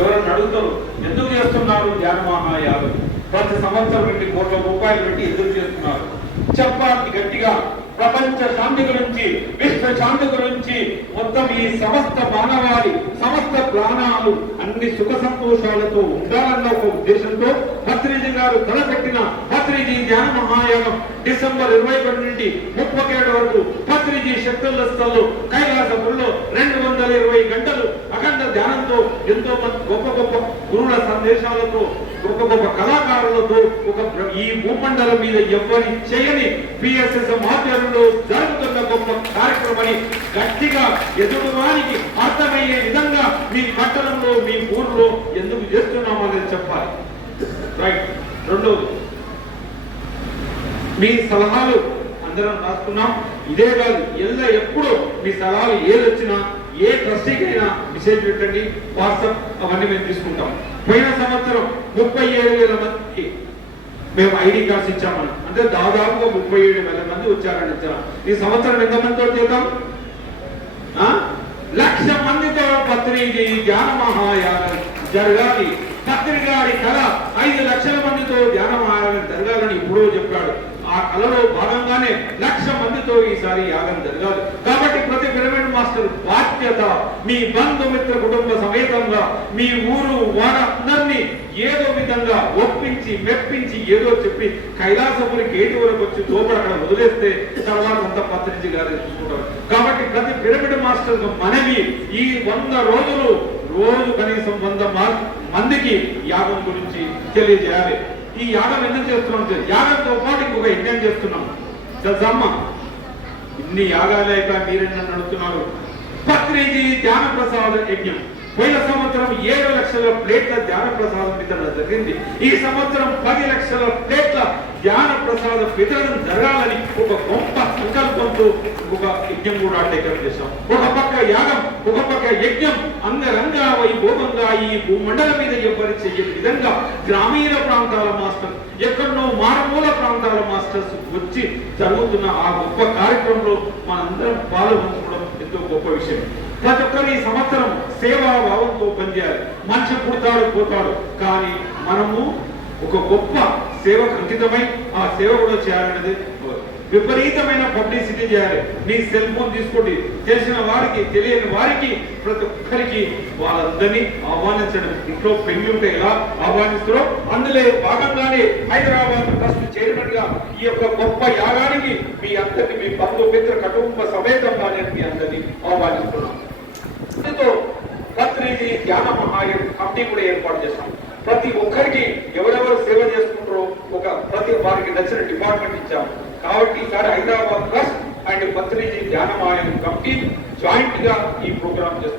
ఎవరన్నా అడుగుతారు ఎందుకు చేస్తున్నారు ధ్యాన మహాయాగం, ప్రతి సంవత్సరం 2 కోట్ల రూపాయలు పెట్టి ఎందుకు చేస్తున్నారు? చెప్పాలి గట్టిగా. ప్రపంచ శాంతి గురించి, విశ్వ శాంతి గురించి, మొత్తం ఈ సమస్త మానవాళి సమస్త ప్రాణాలు అన్ని సుఖ సంతోషాలతో ఉండాలన్న ఒక ఉద్దేశంతో పత్రిజీ గారు తలపెట్టిన పత్రిజీ ధ్యాన మహాయాగం డిసెంబర్ 21 నుండి 37 వరకు పత్రిజీ శక్తులస్థల్లో కైలాసపురంలో 220 గంటలు అఖండ ధ్యానంతో ఎంతో మంది గొప్ప గొప్ప గురువుల సందేశాలతో గొప్ప గొప్ప కళాకారులతో ఒక ఈ భూమండలం మీద ఎవ్వరి చేయని పిఎస్ఎస్ ఆధ్వర్యంలో జరుగుతున్న గొప్ప కార్యక్రమాన్ని గట్టిగా ఎదురువానికి అర్థమయ్యే విధంగా మీ పట్టణంలో మీ ఊర్లో ఎందుకు చేస్తున్నామో అనేది చెప్పాలి. రైట్. రెండోది, మీ సలహాలు అందరం రాసుకున్నాం. ఇదే కాదు, ఎప్పుడు మీ సలహాలు ఏదొచ్చినా ఏ ట్రస్టీకైనా మెసేజ్ పెట్టండి, వాట్సాప్ అవన్నీ మేము తీసుకుంటాం. పోయిన సంవత్సరం 37,000 మందికి మేము ఐడి కార్డ్స్ ఇచ్చామని, అంటే దాదాపుగా 37,000 మంది వచ్చారని ఇచ్చాం. ఈ సంవత్సరం ఎంతమందితో చేద్దాం? 1,00,000 మందితో పత్రిజీ ధ్యాన మహాయాగం జరగాలి. పత్రిగాడి కళ 5 లక్షల మందితో ధ్యాన మహాయాగం జరగాలని ఇప్పుడో చెప్పాడు. ఆ కళలో భాగంగానే 1,00,000 మందితో ఈసారి యాగం జరగాలి. కాబట్టి ప్రతి పిరమిడ్ మాస్టర్ బాధ్యత మీ బంధుమిత్ర కుటుంబ సమేతంగా మీ ఊరు వాడ అందరినీ ఏదో విధంగా ఒప్పించి మెప్పించి ఏదో చెప్పి కైలాసపురి గేటు వరకు వచ్చి లోపల అక్కడ వదిలేస్తే తర్వాత అంతా పత్రిజీ గారు చూసుకుంటారు. కాబట్టి ప్రతి పిరమిడ్ మాస్టర్ మనవి ఈ 100 రోజులు రోజు కనీసం 100 మందికి యాగం గురించి తెలియజేయాలి. ఈ యాగం ఎందుకు చేస్తున్నాం? యాగంతో పాటు ఇంకొక యజ్ఞం చేస్తున్నాం. తెలుసమ్మా, ఇన్ని యాగాలేక మీరెన్న నడుస్తున్నారు. పత్రిజీ ధ్యాన ప్రసాద యజ్ఞం పోయిన సంవత్సరం 7 లక్షల ప్లేట్ల ధ్యాన ప్రసాదం వితరణ జరిగింది. ఈ సంవత్సరం 10 లక్షల ప్లేట్ల ధ్యాన ప్రసాద వితరణ జరగాలని ఒక గొప్ప సంకల్పంతో ఒక యజ్ఞం కూడా టేకప్ చేశాం. ఒక పక్క యాగం, ఒక పక్క యజ్ఞం అంగరంగ వైభోగంగా ఈ భూమండలం మీద ఎవ్వరి చెయ్యని విధంగా గ్రామీణ ప్రాంతాల మాస్టర్స్, ఎక్కడో మారుమూల ప్రాంతాల మాస్టర్స్ వచ్చి జరుగుతున్న ఆ గొప్ప కార్యక్రమంలో మనందరం పాల్గొనడం ఎంతో గొప్ప విషయం. ప్రతి ఒక్కరు ఈ సంవత్సరం సేవా భావంతో పనిచేయాలి. మనిషి పుడతాడు పోతాడు, కానీ మనము ఒక గొప్ప సేవకు అంకితమై ఆ సేవ కూడా చేయాలనేది విపరీతమైన పబ్లిసిటీ చేయాలి. మీ సెల్ ఫోన్ తీసుకోండి, తెలిసిన వారికి తెలియని వారికి ప్రతి ఒక్కరికి వాళ్ళందరినీ ఆహ్వానించడం. ఇంట్లో పెళ్లి ఉంటే ఎలా ఆహ్వానిస్తారో అందులో భాగంగానే హైదరాబాద్ ట్రస్ట్ చైర్మన్ గా ఈ యొక్క గొప్ప యాగానికి మీ అందరినీ మీ బంధుమిత్ర కుటుంబ సమేతంగా నేను మీ అందరినీ ఆహ్వానిస్తున్నాను. దీంతో పత్రిజీ ధ్యాన మహాయాగం కమిటీ కూడా ఏర్పాటు చేస్తాం. ప్రతి ఒక్కరికి ఎవరెవరు సేవ చేసుకుంటారో ప్రతి వారికి నచ్చిన డిపార్ట్మెంట్ ఇచ్చాము. కాబట్టి ఈసారి హైదరాబాద్ ట్రస్ట్ అండ్ పత్రిజీ ధ్యాన మహాయాగం కమిటీ జాయింట్ గా ఈ ప్రోగ్రామ్ చేస్తారు.